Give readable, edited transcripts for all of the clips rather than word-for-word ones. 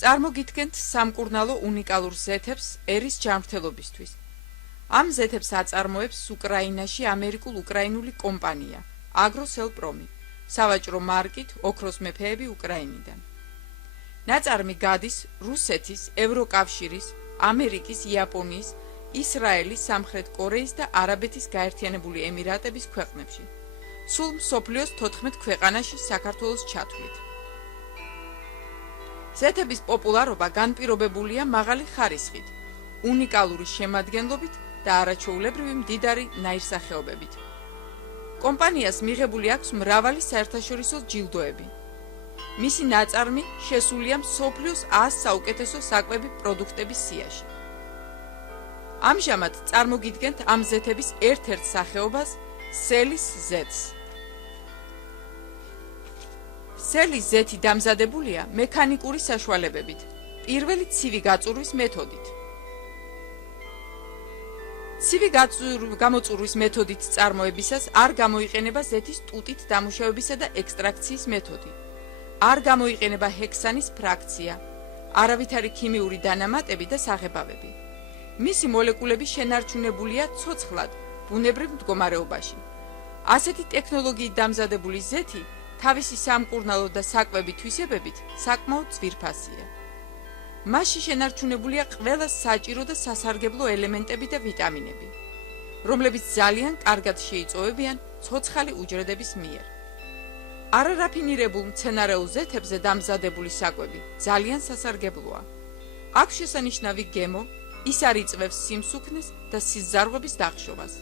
წარმოგიდგენთ სამკურნალო უნიკალურ ზეთებს ერის ჯანმრთელობისთვის. ამ ზეთებს აწარმოებს უკრაინაში ამერიკულ-უკრაინული კომპანია აგროსელპრომი, სავაჭრო მარკით ოქროს მეფეები უკრაინიდან. ნაწარმი გადის რუსეთის, ევროკავშირის, ამერიკის, იაპონიის, ისრაელის, სამხრეთ კორეის და არაბეთის გაერთიანებული ემირატების ქვეყნებში. სულ მსოფლიოს 14 ქვეყანაში საქართველოს ჩათვლით. ზეთების პოპულარობა განპირობებულია მაღალი ხარისხით, უნიკალური შემადგენლობით და არაჩვეულებრივი მდიდარი ნაირსახეობებით. კომპანიას მიღებული აქვს მრავალი საერთაშორისო ჯილდოები. მისი ნაწარმი შესულია მსოფლიოს 100 საუკეთესო საკვები პროდუქტების სიაში. ამჟამად წარმოგიდგენთ ამ ზეთების ერთ-ერთ სახეობას სელის ზეთს. სელის ზეთი დამზადებულია მექანიკური საშუალებებით, პირველი ცივი გაწურვის მეთოდით. ცივი გამოწურვის მეთოდით წარმოებისას არ გამოიყენება ზეთის ტუტით დამუშავებისა და ექსტრაქციის მეთოდი. არ გამოიყენება ჰექსანის ფრაქცია, არავითარი ქიმიური დანამატები და საღებავები. მისი მოლეკულები შენარჩუნებულია ცოცხლად, ბუნებრივ მდგომარეობაში. ასეთი ტექნოლოგიით დამზადებული ზეთი თავისი სამკურნალო და საკვები თვისებებით საკმაოდ ძვირფასია. მასში შენარჩუნებულია ყველა საჭირო და სასარგებლო ელემენტები და ვიტამინები, რომლებიც ძალიან კარგად შეიწოვებიან ცოცხალი უჯრედების მიერ. არარაფინირებულ მცენარეულ ზეთებზე დამზადებული საკვები ძალიან სასარგებლოა. აქვს შესანიშნავი გემო, ის არ იწვევს სიმსუქნეს და სიზარღვების დახშობას.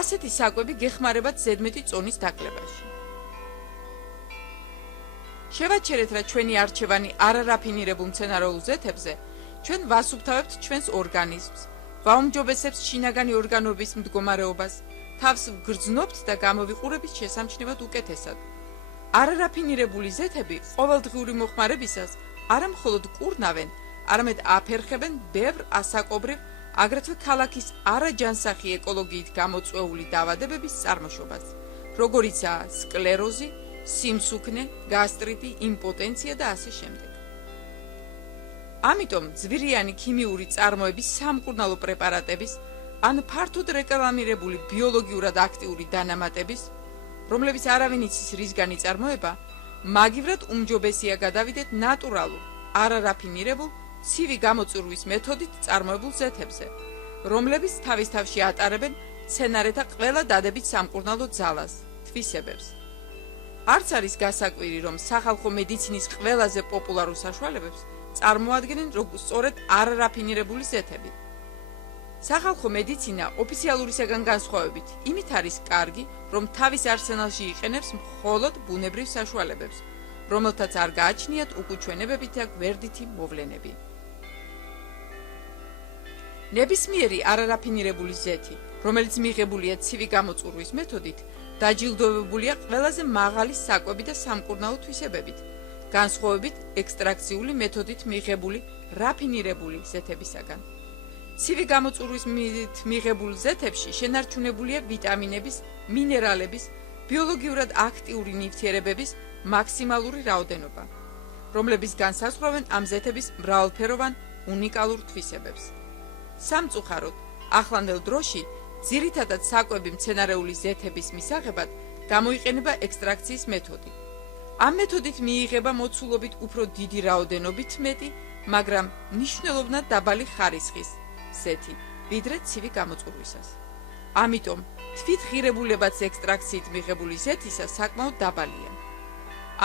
ასეთი საკვები გეხმარებათ ზედმეტი წონის დაკლებაში. შევაჩერეთ, რა ჩვენი არჩევანი არარაფინირებულ მცენარეულ ზეთებზე, ჩვენ ვასუფთავებთ ჩვენს ორგანიზმს, ვაუმჯობესებთ შინაგანი ორგანოების მდგომარეობას, თავს ვგრძნობთ და გამოვიყურებით შესამჩნევად უკეთესად. არარაფინირებული ზეთები ყოველდღიური მოხმარებისას არა მხოლოდ კურნავენ, არამედ აფერხებენ ბევრ ასაკობრივ, აგრეთვე ქალაქის არაჯანსაღი ეკოლოგიით გამოწვეული დაავადებების წარმოშობას, როგორიცაა სკლეროზი, სიმსუქნე, გასტრიტი, იმპოტენცია და ასე შემდეგ. ამიტომ ძვირიანი ქიმიური წარმოების სამკურნალო პრეპარატების, ან ფართოდ რეკლამირებული ბიოლოგიურად აქტიური დანამატების, რომლებიც არავინ იცის რისგან იწარმოება, მაგივრად უმჯობესია გადავიდეთ ნატურალურ, არარაფინირებულ, ცივი გამოწურვის მეთოდით წარმოებულ ზეთებზე, რომლებიც თავის თავში ატარებენ მცენარეთა ყველა დადებით სამკურნალო ძალას, თვისებებს. არც არის გასაკვირი, რომ სახალხო მედიცინის ყველაზე პოპულარულ საშუალებებს წარმოადგენენ სწორედ არარაფინირებული ზეთები. სახალხო მედიცინა ოფიციალურისაგან განსხვავებით იმით არის კარგი, რომ თავის არსენალში იყენებს მხოლოდ ბუნებრივ საშუალებებს, რომელთაც არ გააჩნიათ უკუჩვენებები და გვერდითი მოვლენები. ნებისმიერი არარაფინირებული ზეთი, რომელიც მიღებულია ცივი გამოწურვის მეთოდით, დაჯილდოვებულია ყველაზე მაღალი საკვები და სამკურნალო თვისებებით, განსხვავებით ექსტრაქციული მეთოდით მიღებული რაფინირებული ზეთებისაგან. ცივი გამოწურვის მიღებულ ზეთებში შენარჩუნებულია ვიტამინების, მინერალების, ბიოლოგიურად აქტიური ნივთიერებების მაქსიმალური რაოდენობა, რომლებიც განსაზღვრავენ ამ ზეთების მრავალფეროვან უნიკალურ თვისებებს. სამწუხაროდ, ახლანდელ დროში ძირითადად საკვები მცენარეული ზეთების მისაღებად გამოიყენება ექსტრაქციის მეთოდი. ამ მეთოდით მიიღება მოცულობით უფრო დიდი რაოდენობით მეტი, მაგრამ მნიშვნელოვნად დაბალი ხარისხის ზეთი, ვიდრე ცივი გამოწურვისას. ამიტომ თვითღირებულებაც ექსტრაქციით მიღებული ზეთისა საკმაოდ დაბალია.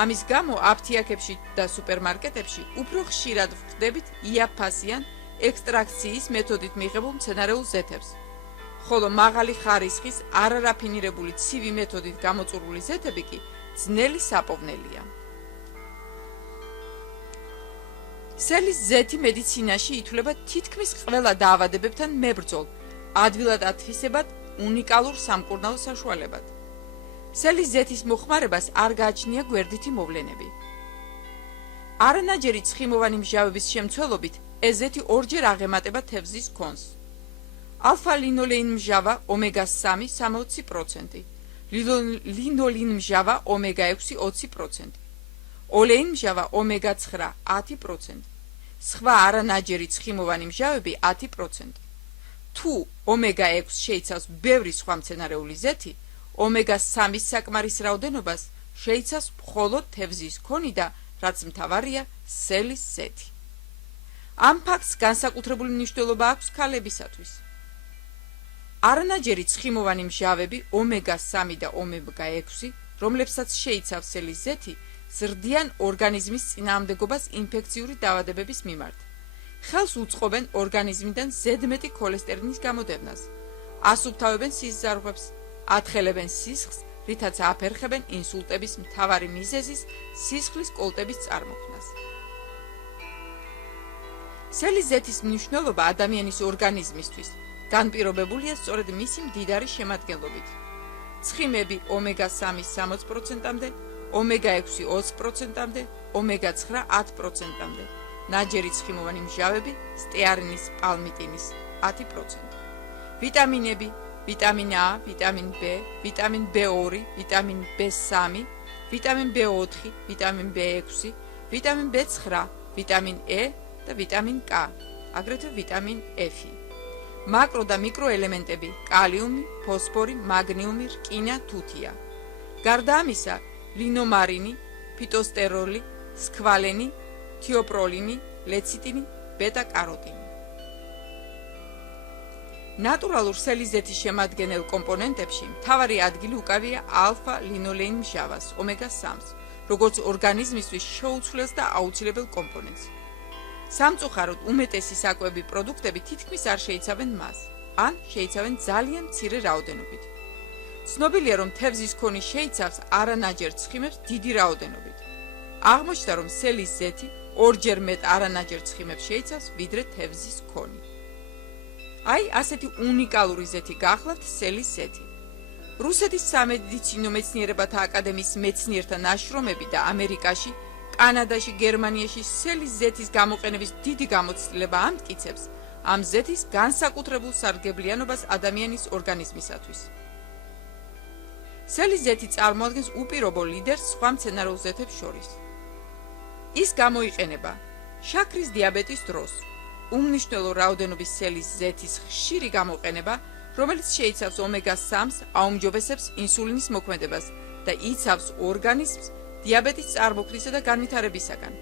ამის გამო აფთიაქებში და სუპერმარკეტებში უფრო ხშირად ვხვდებით იაფფასიან ექსტრაქციის მეთოდით მიღებულ მცენარეულ ზეთებს, ხოლო მაღალი ხარისხის არარაფინირებული ცივი მეთოდით გამოწურვული ზეთები კი ძნელი საპოვნელია. სელის ზეთი მედიცინაში ითვლება თითქმის ყველა დაავადებებთან მებრძოლ, ადვილად ათვისებად უნიკალურ სამკურნალო საშუალებად. სელის ზეთის მოხმარებას არ გააჩნია გვერდითი მოვლენები. არანაჯერი ცხიმოვანი მჟავების შემცველობით ეს ზეთი ორჯერ აღემატება თევზის კონს. ალფა-ლინოლეინ მჟავა ომეგა-3 60%, ლინოლინ მჟავა ომეგა-6 20%. ოლეინმჟავა ომეგა-9 10%, სხვა არანაჯერი ცხიმოვანი მჟავები 10%. თუ ომეგა-6 შეიცავს ბევრი სხვა მცენარეული ზეთი, ომეგა-3-ის საკმარის რაოდენობას შეიცავს მხოლოდ თევზის ქონი და რაც მთავარია სელის ზეთი. ამ ფაქტს განსაკუთრებული მნიშვნელობა აქვს ქალებისათვის. არანაჯერი ცხიმოვანი მჟავები ომეგა-3 და ომეგა-6, რომლებსაც შეიცავს სელის ზეთი, ზრდიან ორგანიზმის წინააღმდეგობას ინფექციური დაავადებების მიმართ. ხელს უწყობენ ორგანიზმიდან ზედმეტი ქოლესტერინის გამოდევნას, ასუფთავებენ სისხლძარღვებს, ათხელებენ სისხლს, რითაც აფერხებენ ინსულტების მთავარი მიზეზის სისხლის კოლტების წარმოქმნას. სელის ზეთის მნიშვნელობა ადამიანის ორგანიზმისთვის განპირობებულია სწორედ მისი მდიდარი შემადგენლობით. ცხიმები ომეგა-3 60%-მდე, ომეგა-6 20%-მდე, ომეგა-9 10%-მდე, ნაჯერი ცხიმოვანი მჟავები სტეარინის, პალმიტინის 10%. ვიტამინები, ვიტამინ A, ვიტამინ B, ვიტამინ B2, ვიტამინ B3, ვიტამინ B4, ვიტამინ B6, ვიტამინ B9, ვიტამინ E და ვიტამინ K, აგრეთვე ვიტამინ F. მაკრო და მიკროელემენტები კალიუმი, ფოსფორი, მაგნიუმი, რკინა, თუთია. გარდა ამისა, ლინომარინი, ფიტოსტეროლი, სქვალენი, თიოპროლინი, ლეციტინი, ბეტა-კაროტინი. ნატურალურ სელის ზეთის შემადგენელ კომპონენტებში მთავარი ადგილი უკავია ალფა-ლინოლეინ მჟავას, ომეგა-3-ს, როგორც ორგანიზმისთვის შეუცვლელს და აუცილებელ კომპონენტს. სამწუხაროდ, უმეტესი საკვები პროდუქტები თითქმის არ შეიცავენ მას, ან შეიცავენ ძალიან მცირე რაოდენობით. ცნობილია, რომ თევზის ქონი შეიცავს არანაჯერ ცხიმებს დიდი რაოდენობით. აღმოჩნდა, რომ სელის ზეთი ორჯერ მეტ არანაჯერ ცხიმებს შეიცავს, ვიდრე თევზის ქონი. აი, ასეთი უნიკალური ზეთი გახლავთ სელის ზეთი. რუსეთის სამედიცინო მეცნიერებათა აკადემიის მეცნიერთა ნაშრომები და ამერიკაში, კანადაში, გერმანიაში სელის ზეთის გამოყენების დიდი გამოცდილება ამტკიცებს ამ ზეთის განსაკუთრებულ სარგებლიანობას ადამიანის ორგანიზმისათვის. სელის ზეთი წარმოადგენს უპირობო ლიდერს სხვა მცენარეულ ზეთებს შორის. ის გამოიყენება შაქრის დიაბეტის დროს, უმნიშვნელო რაოდენობის სელის ზეთის ხშირი გამოყენება, რომელიც შეიცავს ომეგა-3-ს, აუმჯობესებს ინსულინის მოქმედებას და იცავს ორგანიზმს დიაბეტის წარმოქმნისა და განვითარებისაგან.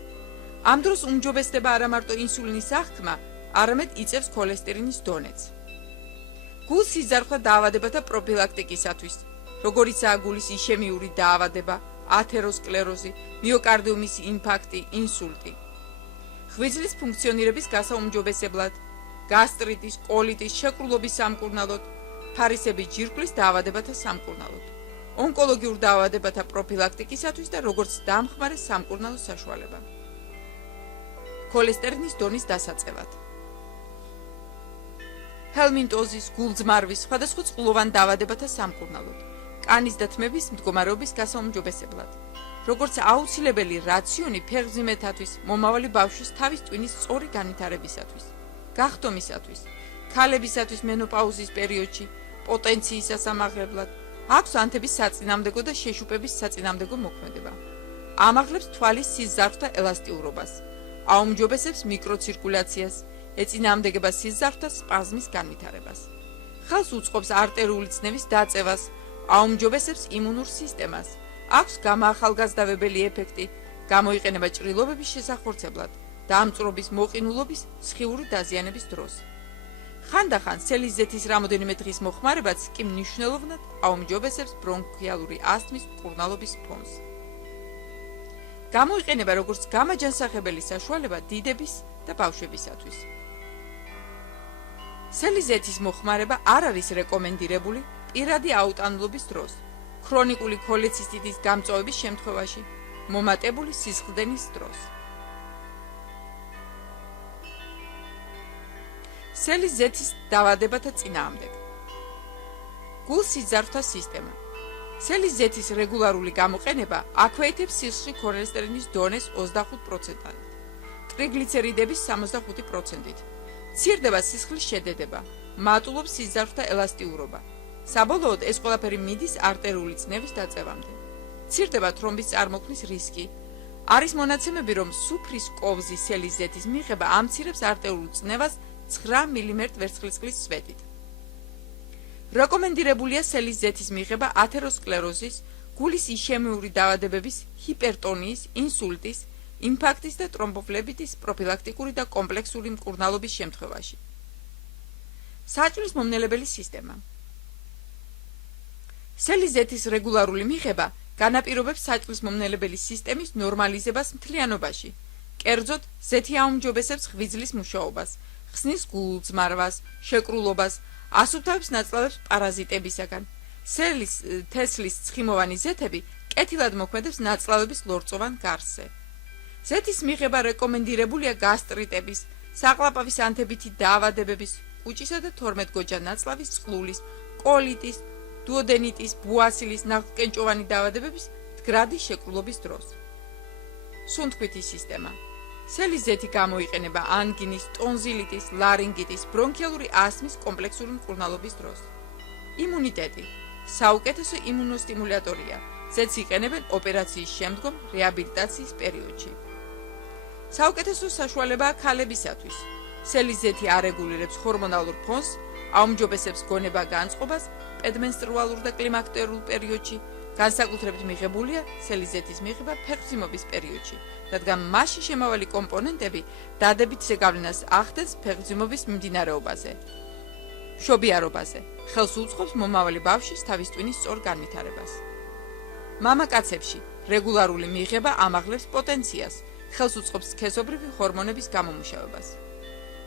ამ დროს უმჯობესდება არა მარტო ინსულინის აღქმა, არამედ იწევს ქოლესტერინის დონეც. გულის სიზარხვა დაავადებათა პროფილაქტიკისათვის, როგორიცაა გულის იშემიური დაავადება, ათეროსკლეროზი, მიოკარდიუმის ინფარქტი, ინსულტი. ღვიძლის ფუნქციონირების გასაუმჯობესებლად, გასტრიტის, კოლიტის, შეკრულობის სამკურნალოდ, ფარისების ჯირკვლის დაავადებათა სამკურნალოდ, ონკოლოგიურ დაავადებათა პროფილაქტიკისათვის და როგორც დამხმარე სამკურნალო საშუალება. ქოლესტერინის დონის დასაწევად. ჰელმინტოზის, გულძმარვის, სხვადასხვა წყლოვან დაავადებათა სამკურნალოდ, კანის და თმების მდგომარეობის გასაუმჯობესებლად. როგორც აუცილებელი რაციონი ფეხმძიმეთათვის, მომავალი ბავშვის თავის ტვინის სწორი განვითარებისათვის, გახდომისათვის, ქალებისათვის მენოპაუზის პერიოდში, პოტენციის სასამაღლებლად, აქვს ანთების საწინააღმდეგო და შეშუპების საწინააღმდეგო მოქმედება. ამაღლებს თვალის სისხლძარღვთა ელასტიურობას, აუმჯობესებს მიკროცირკულაციას, ეწინააღმდეგება სისხლძარღვთა სპაზმის განვითარებას. ხელს უწყობს არტერიული წნევის დაწევას, აუმჯობესებს იმუნურ სისტემას, აქვს გამაახალგაზრდავებელი ეფექტი, გამოიყენება ჭრილობების შესახორცებლად და ამწვრობის მოყინულობის სხიური დაზიანების დროს. ხანდახან სელის ზეთის რამოდენიმე დღის მოხმარებაც კი მნიშვნელოვნად აუმჯობესებს ბრონქიალური ასთმის მკურნალობის ფონს. გამოიყენება როგორც გამაჯანსაღებელი საშუალება დიდების და ბავშვებისათვის. სელის ზეთის მოხმარება არ არის რეკომენდირებული პირადი აუტანლობის დროს, ქრონიკული ქოლეცისტიტის გამწვავების შემთხვევაში, მომატებული სისხლდენის დროს. სელის ზეთის დაავადებათა წინააღმდეგ. გულ-სისხლძარღვთა სისტემა. სელის ზეთის რეგულარული გამოყენება აქვეითებს სისხლში ქოლესტერინის დონეს 25%-ად, ტრიგლიცერიდების 65%-ით. მცირდება სისხლის შედედება, მატულობს სისხლძარღვთა ელასტიურობა. საბოლოოდ ეს ყველაფერი მიდის არტერიული წნევის დაწევამდე. მცირდება თრომბის წარმოქმნის რისკი, არის მონაცემები, რომ სუფრის კოვზის სელის ზეთის მიღება ამცირებს არტერულ წნევას 9 მმ ვერცხლისწყლის სვეტით. რეკომენდირებულია სელის ზეთის მიღება ათეროსკლეროზის, გულის იშემიური დაავადებების, ჰიპერტონიის, ინსულტის, ინფარქტის და ტრომბოფლებიტის პროფილაქტიკური და კომპლექსური მკურნალობის შემთხვევაში. საჭმლის მომნელებელი სისტემა. სელის ზეთის რეგულარული მიღება განაპირობებს საჭმლის მომნელებელი სისტემის ნორმალიზებას მთლიანობაში. კერძოდ, ზეთი აუმჯობესებს ღვიძლის მუშაობას, ხსნის გულწმარვას, შეკრულობას, ასუფთავებს ნაწლავებს პარაზიტებისაგან. სელის თესლის ცხიმოვანი ზეთები კეთილად მოქმედებს ნაწლავების ლორწოვან გარსზე. ზეთის მიღება რეკომენდირებულია გასტრიტების, საყლაპავის ანთებითი დაავადებების, კუჭისა და 12 ნაწლავის წყლულის, კოლიტის, დუოდენიტის, ბუასილის, ნახტკენჭოვანი დაავადებების მდგრადის შეკრულობის დროს. სუნთქვითი სისტემა. სელის ზეთი გამოიყენება ანგინის, ტონზილიტის, ლარინგიტის, ბრონქიალური ასმის კომპლექსური მკურნალობის დროს. იმუნიტეტი. საუკეთესო იმუნოსტიმულატორია. ზეთს იყენებენ ოპერაციის შემდგომ რეაბილიტაციის პერიოდში. საუკეთესო საშუალებაა ქალებისათვის. სელის ზეთი არეგულირებს ჰორმონალურ ფონს, აუმჯობესებს გონება-განწყობას პედმენსტრუალურ და კლიმაქტერულ პერიოდში, განსაკუთრებით მიღებულია სელის ზეთის მიღება ფეხმძიმობის პერიოდში, რადგან მასში შემავალი კომპონენტები დადებით ზეგავლენას ახდენს ფეხმძიმობის მიმდინარეობაზე, მშობიარობაზე, ხელს უწყობს მომავალი ბავშვის თავის ტვინის სწორ განვითარებას. მამაკაცებში რეგულარული მიღება ამაღლებს პოტენციას, ხელს უწყობს სქესობრივი ჰორმონების გამომუშავებას.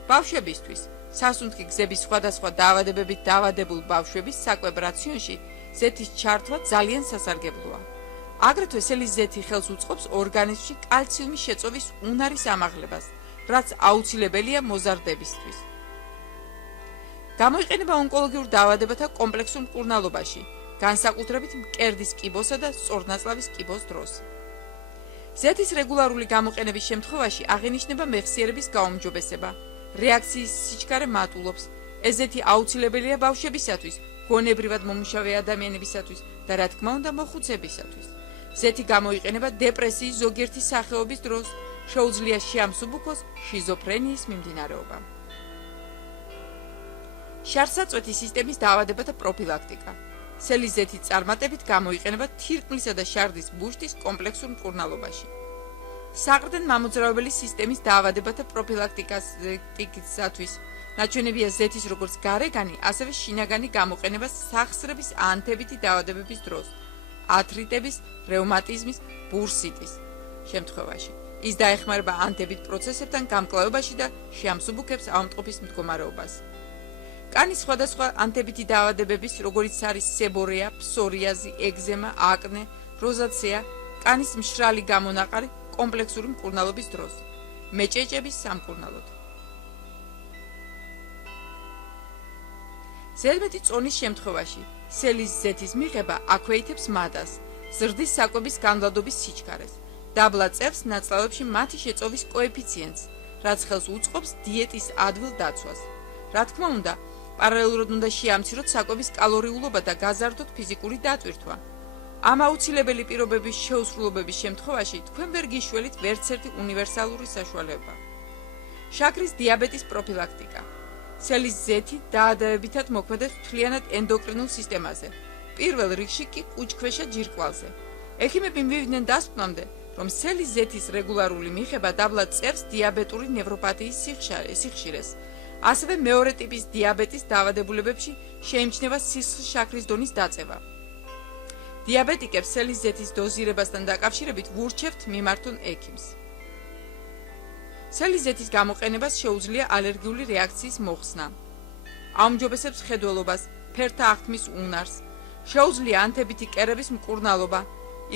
ბავშვებისთვის სასუნთქი გზების სხვადასხვა დაავადებებით დაავადებულ ბავშვების საკვებ რაციონში ზეთის ჩართვა ძალიან სასარგებლოა. აგრეთვე სელის ზეთი ხელს უწყობს ორგანიზმში კალციუმის შეწოვის უნარის ამაღლებას, რაც აუცილებელია მოზარდებისთვის. გამოიყენება ონკოლოგიურ დაავადებათა კომპლექსურ მკურნალობაში, განსაკუთრებით მკერდის კიბოსა და სწორნაწლავის კიბოს დროს. ზეთის რეგულარული გამოყენების შემთხვევაში აღინიშნება მეხსიერების გაუმჯობესება, რეაქციის სიჩქარე მატულობს. ეს ზეთი აუცილებელია ბავშვებისათვის, გონებრივად მომუშავე ადამიანებისათვის და რა თქმა უნდა მოხუცებისათვის. ზეთი გამოიყენება დეპრესიის ზოგიერთი სახეობის დროს, შეუძლია შეამსუბუქოს შიზოფრენიის მიმდინარეობა. შარსაწვეთი სისტემის დაავადებათა პროფილაქტიკა. სელის ზეთი წარმატებით გამოიყენება თირკმლისა და შარდის ბუშტის კომპლექსურ მკურნალობაში. საყრდენ მამოძრავებელი სისტემის დაავადებათა პროფილაქტიკისათვის ნაჩვენებია ზეთის როგორც გარეგანი, ასევე შინაგანი გამოყენება სახსრების ანთებითი დაავადებების დროს, ათრიტების, რევმატიზმის, ბურსიტის შემთხვევაში. ის დაეხმარება ანთებით პროცესებთან გამკლავებაში და შეამსუბუქებს ავადმყოფის მდგომარეობას. კანის სხვადასხვა ანთებითი დაავადებების, როგორიც არის სებორეა, ფსორიაზი, ეგზემა, აკნე, როზაცეა, კანის მშრალი გამონაყარი კომპლექსური მკურნალობის დროს, მეჭეჭების სამკურნალოდ. ზედმეტი წონის შემთხვევაში სელის ზეთის მიღება აქვეითებს მადას, ზრდის საკვების განვლადობის სიჩქარეს, დაბლა წერს ნაწლავებში მათი შეწოვის კოეფიციენტს, რაც ხელს უწყობს დიეტის ადვილ დაცვას. რა თქმა უნდა, პარალელურად უნდა შეამციროთ საკვების კალორიულობა და გაზარდოთ ფიზიკური დატვირთვა. ამ აუცილებელი პირობების შეუსრულობების შემთხვევაში თქვენ ვერ გიშველით ვერცერთი უნივერსალური საშუალება. შაქრის დიაბეტის პროფილაქტიკა. სელის ზეთი დაავადებითად მოქმედებს მთლიანად ენდოკრინულ სისტემაზე, პირველ რიგში კი კუჭქვეშა ჯირკვალზე. ექიმები მივიდნენ დასკვნამდე, რომ სელის ზეთის რეგულარული მიღება დაბლა წერს დიაბეტური ნევროპათიის სიხშირეს. ასევე მეორე ტიპის დიაბეტის დაავადებულებებში შეიმჩნევა სისხლის შაქრის დონის დაწევა. დიაბეტიკებს სელის ზეთის დოზირებასთან დაკავშირებით ვურჩევთ მიმართონ ექიმს. სელის ზეთის გამოყენებას შეუძლია ალერგიული რეაქციის მოხსნა. აუმჯობესებს ხედველობას, ფერთა აღთმის უნარს, შეუძლია ანთებითი კერების მკურნალობა,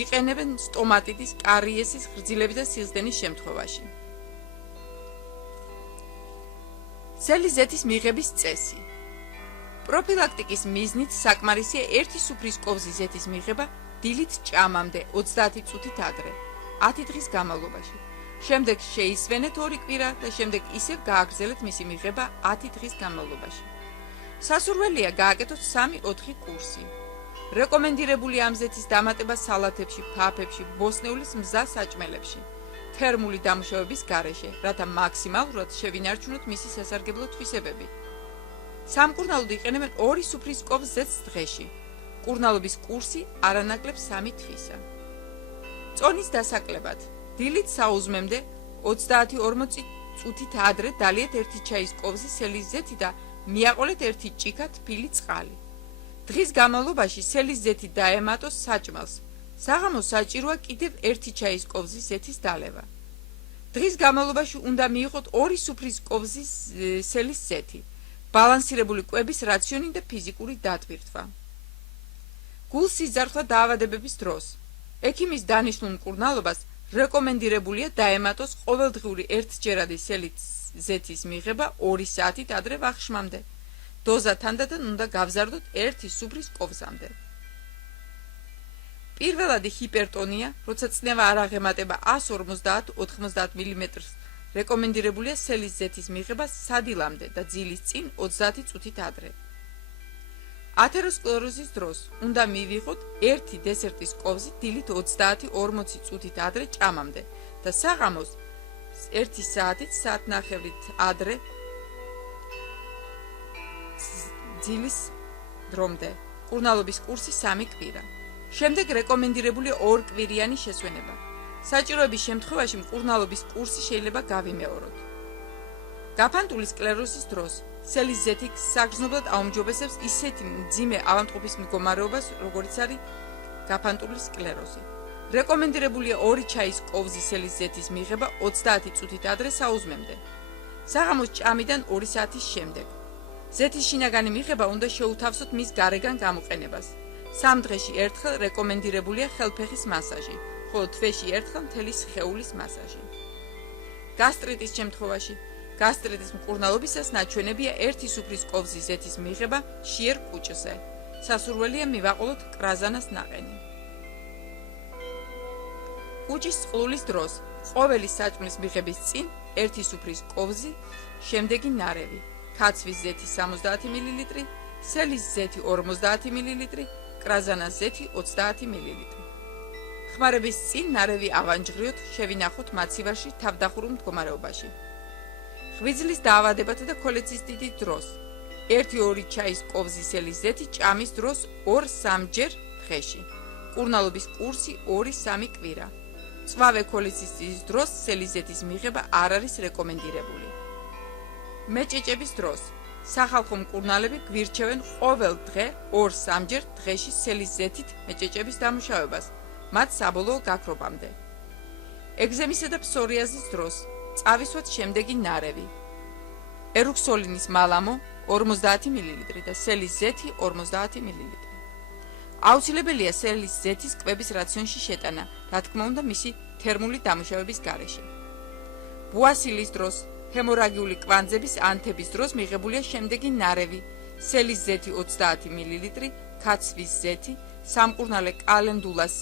იყენებენ სტომატიტის, კარიესის, ღრძლების და სისხლდენის შემთხვევაში. სელის ზეთის მიღების წესი. პროფილაქტიკის მიზნით საკმარისია ერთი სუფრის კოვზის ზეთის მიღება დილით ჭამამდე 30 წუთით ადრე, 10 დღის განმავლობაში. შემდეგ შეისვენეთ 2 კვირა და შემდეგ ისევ გააგრძელეთ მისი მიღება 10 დღის განმავლობაში. სასურველია გააკეთოთ 3-4 კურსი. რეკომენდირებულია ამ ზეთის დამატება სალათებში, ფაფებში, ბოსტნეულის მზა საჭმელებში. თერმული დამუშავების გარეშე, რათა მაქსიმალურად შევინარჩუნოთ მისი სასარგებლო თვისებები. სამკურნალოდ იყენებენ 2 სუფრის კვებს ზეთს დღეში. მკურნალობის კურსი არანაკლებ 3 თვისა. წონის დასაკლებად, დილით საუზმემდე 30-40 წუთით ადრე დალიეთ 1 ჩაის კვებზე სელის ზეთი და მიაყოლეთ 1 ჭიქა თბილი წყალი. დღის განმავლობაში სელის ზეთი დაემატოს საჭმელს. საღამოს საჭიროა კიდევ 1 ჩაის კვებზის ზეთის დალევა. დღის განმავლობაში უნდა მიიღოთ 2 სუფრის კვებზის სელის ზეთი, ბალანსირებული კვების რაციონი და ფიზიკური დატვირთვა. გულს სიძარხვა დაავადებების დროს. ექიმის დანიშნულ მკურნალობას რეკომენდირებულია დაემატოს ყოველდღიური 1ჯერადი სელის ზეთის მიღება 2 საათით ადრე ვახშმამდე. დოზა თანდათან უნდა გავზარდოთ 1 სუფრის კვებზამდე. პირველადი ჰიპერტონია, როცა წნევა არ აღემატება 150-90 მმ-ს, რეკომენდირებულია სელის ზეთის მიღება სადილამდე და ძილის წინ 30 წუთით ადრე. ათეროსკლეროზის დროს უნდა მივიღოთ 1 დესერტის კვებზი დილით 30-40 წუთით ადრე ჭამამდე და საღამოს 1 საათით საათნახევრით ადრე ძილის დრომდე. მკურნალობის კურსი 3 კვირა. შემდეგ რეკომენდირებულია 2 კვირიანი შესვენება. საჭიროების შემთხვევაში მკურნალობის კურსი შეიძლება გავიმეოროთ. გაფანტული სკლეროზის დროს სელის ზეთი საგრძნობლად აუმჯობესებს ისეთი მძიმე ავადმყოფის მდგომარეობას, როგორიც არის გაფანტული სკლეროზი. რეკომენდირებულია 2 ჩაის კვებზი სელის ზეთის მიღება 30 წუთით ადრე საუზმემდე. საღამოს ჭამიდან 2 საათის შემდეგ. ზეთის შინაგანი მიღება უნდა შეუთავსოთ მის გარეგან გამოყენებას. 3 დღეში ერთხელ რეკომენდირებულია ხელფეხის მასაჟი, ხოლო თვეში ერთხელ მთელი სხეულის მასაჟი. გასტრიტის შემთხვევაში, გასტრიტის მკურნალობისას ნაჩვენებია 1 სუფრის კვებზის ზეთის მიღება შიერ კუჭზე. სასურველია მივაყოლოთ კრაზანას ნაყენი. კუჭის წყლულის დროს, ყოველი საჭმლის მიღების წინ 1 სუფრის კვებზი, შემდეგი ნარევი: ქაცვის ზეთი 70 მl, სელის ზეთი 50 ml, კრაზანას ზეთი 30 ml. ხმარების წინ ნარევი ავანჯღრიოთ, შევინახოთ მაცივარში თავდახურულ მდგომარეობაში. ღვიძლის დაავადებათა და ქოლეცისტიტის დროს 1-2 ჩაის კვებზი სელის ზეთი ჭამის დროს 2-3 ჯერ დღეში. მკურნალობის კურსი 2-3 კვირა. მწვავე ქოლეცისტიტის დროს სელის ზეთის მიღება არ არის რეკომენდირებული. მეჭეჭების დროს სახალხო მკურნალები გვირჩევენ ყოველ დღე 2-3 ჯერ დღეში სელის ზეთით მეჭეჭების დამუშავებას, მათ საბოლოო გაქრობამდე. ეგზემისა და ფსორიაზის დროს წავისვათ შემდეგი ნარევი: ერუქსოლინის მალამო 50 ml და სელის ზეთი 50 ml. აუცილებელია სელის ზეთის კვების რაციონში შეტანა, რა თქმა უნდა მისი თერმული დამუშავების გარეშე. ბუასილის დროს, ჰემორაგიული კვანძების ანთების დროს მიღებულია შემდეგი ნარევი: სელის ზეთი 30 ml, ქაცვის ზეთი, სამკურნალე კალენდულას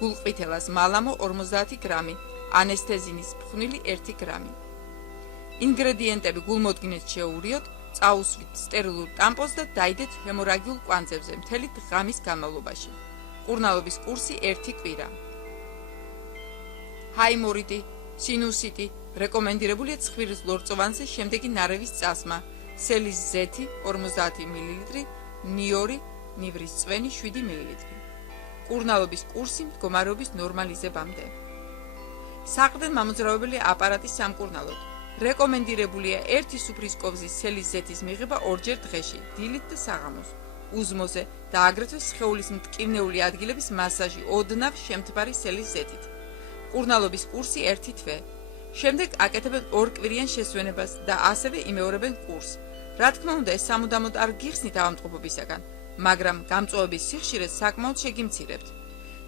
გულყვითელას მალამო 50 გრამი, ანესთეზინის ფხვნილი 1 გრამი. ინგრედიენტები გულმოდგინედ შეურიოთ, წაუსვით სტერილურ ტამპონს და დაიდეთ ჰემორაგიულ კვანძებზე მთელი ღამის განმავლობაში. მკურნალობის კურსი 1 კვირა. ჰაიმორიტი, სინუსიტი, რეკომენდირებულია ცხვირის ლორწოვანზე შემდეგი ნარევის წასმა: სელის ზეთი 50 ml, ნიორი, ნივრის წვენი 7 ml. მკურნალობის კურსი მდგომარეობის ნორმალიზებამდე. საყრდენ მამოძრავებელი აპარატის სამკურნალოდ რეკომენდირებულია 1 სუფრის კვებზის სელის ზეთის მიღება 2 ჯერ დღეში, დილით და საღამოს, უზმოზე და აგრეთვე სხეულის მტკივნეული ადგილების მასაჟი ოდნავ შემთბარი სელის ზეთით. მკურნალობის კურსი 1 თვე. შემდეგ აკეთებენ 2 კვირიან შესვენებას და ასევე იმეორებენ კურსს. რა თქმა უნდა, ეს სამუდამოდ არ გიხსნით ავადმყოფობისაგან, მაგრამ გამწვავების სიხშირეს საკმაოდ შეგიმცირებთ.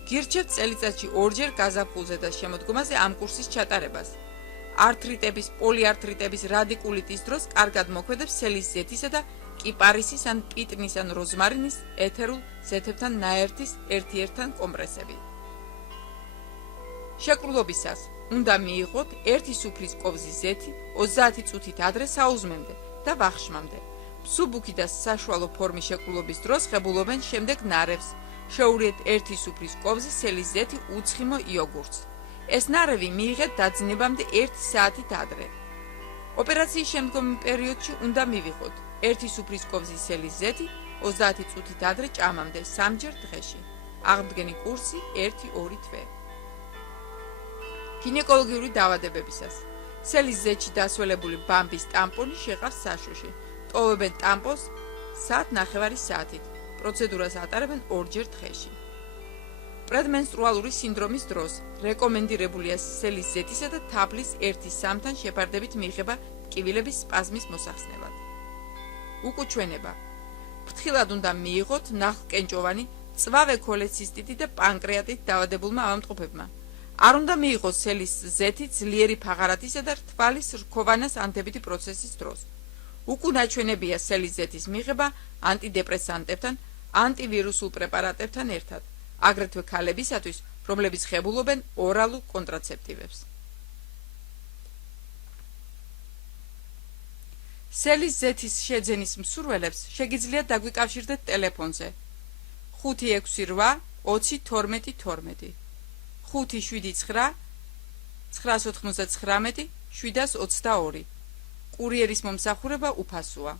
გირჩევთ წელიწადში 2 ჯერ გაზაფხულზე და შემოდგომაზე ამ კურსის ჩატარებას. ართრიტების, პოლიართრიტების, რადიკულიტის დროს კარგად მოქმედებს სელის ზეთისა და კიპარისის ან პიტნის ან როზმარინის ეთერულ ზეთებთან ნაერთის ერთიერთთან კომპრესები. შეკრულობისას უნდა მიიღოთ 1 სუფრის კვებზის ზეთი 30 წუთით ადრე საუზმემდე და ვახშმამდე. მსუბუქი და საშუალო ფორმის შეკრულობის დროს ღებულობენ შემდეგ ნარევს. შეურიეთ 1 სუფრის კვებზის სელის ზეთი უცხიმო იოგურტს. ეს ნარევი მიიღეთ დაძინებამდე 1 საათით ადრე. ოპერაციის შემდგომ პერიოდში უნდა მივიღოთ 1 სუფრის კოვზის სელის ზეთი 30 წუთით ადრე ჭამამდე 3-ჯერ დღეში. აღმდგენი კურსი 1-2 თვე. გინეკოლოგიური დაავადებებისას სელის ზეთში დასველებული ბამბის ტამპონი შეყავს საშუში. ტოვებენ ტამპონს საათ-ნახევარი საათით. პროცედურას ატარებენ 2-ჯერ დღეში. პრედმენსტრუალური სინდრომის დროს რეკომენდირებულია სელის ზეთისა და თაბლის 1-3-თან შეფარდებით მიიღება ტკივილების სპაზმის მოსახსნელად. უკუჩვენება. ფრთხილად უნდა მიიღოთ ნახკენჭოვანი, წვავე ქოლეცისტიტი და პანკრეატით დაავადებულმა ავადმყოფებმა. არ უნდა მიიღოს სელის ზეთი ძლიერი ფაღარათისა და რთვალის რქოვანას ანთებითი პროცესის დროს. უკუნაჩვენებია სელის ზეთის მიღება ანტიდეპრესანტებთან, ანტივირუსულ პრეპარატებთან ერთად, აგრეთვე ქალებისათვის, რომლებიც ხებულობენ ორალულ კონტრაცეპტივებს. სელის ზეთის შეძენის მსურველებს შეგიძლიათ დაგვიკავშირდეთ ტელეფონზე 568 20 12 12 579 999 722. კურიერის მომსახურება უფასოა.